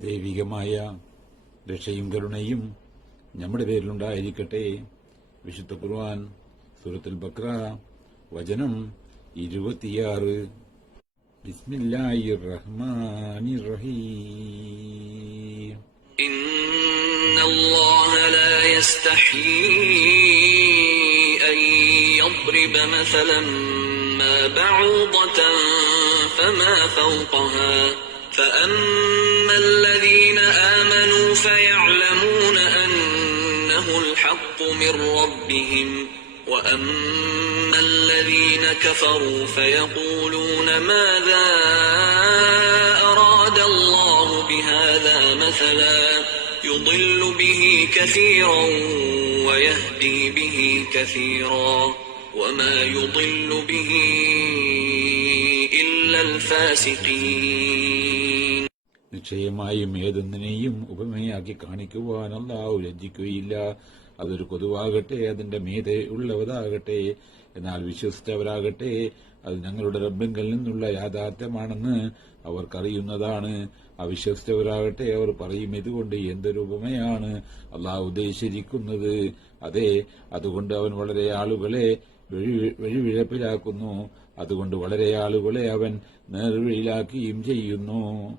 ദൈവികമായ രക്ഷയും കരുണയും നമ്മുടെ പേരിലുണ്ടായിരിക്കട്ടെ. വിശുദ്ധ ഖുർആൻ സൂറത്തുൽ ബഖറ വചനം 26. ബിസ്മില്ലാഹിർ റഹ്മാനിർ റഹീം. ഇന്നല്ലാഹ ലാ യസ്തഹീ അൻ യദ്രിബ മസലൻ മാ ബഅൂദതൻ ഫമാ ഫൗഖഹാ فأما الذين آمنوا فيعلمون أنه الحق من ربهم وأما الذين كفروا فيقولون ماذا أراد الله بهذا مثلا يضل به كثيرا ويهدي به كثيرا وما يضل به إلا الفاسقين. നിശ്ചയമായും ഏതൊന്നിനെയും ഉപമയാക്കി കാണിക്കുവാൻ അല്ലാഹു ലജ്ജിക്കുകയില്ല. അതൊരു കൊതുവാകട്ടെ, അതിന്റെ മീതെ ഉള്ളവരാകട്ടെ. എന്നാൽ വിശ്വസിച്ചവരാകട്ടെ, അത് ഞങ്ങളുടെ റബ്ബിങ്കൽ നിന്നുള്ള യാഥാർത്ഥ്യമാണെന്ന് അവർക്കറിയുന്നതാണ്. അവിശ്വസിച്ചവരാകട്ടെ, അവർ പറയും, ഇതുകൊണ്ട് എന്തൊരു ഉപമയാണ് അല്ലാഹു ഉദ്ദേശിച്ചിരിക്കുന്നത്. അതെ, അതുകൊണ്ട് അവൻ വളരെ ആളുകളെ വഴിവിഴപ്പിലാക്കുന്നു. അതുകൊണ്ട് വളരെ ആളുകളെ അവൻ നേർവഴിയിലാക്കുകയും ചെയ്യുന്നു.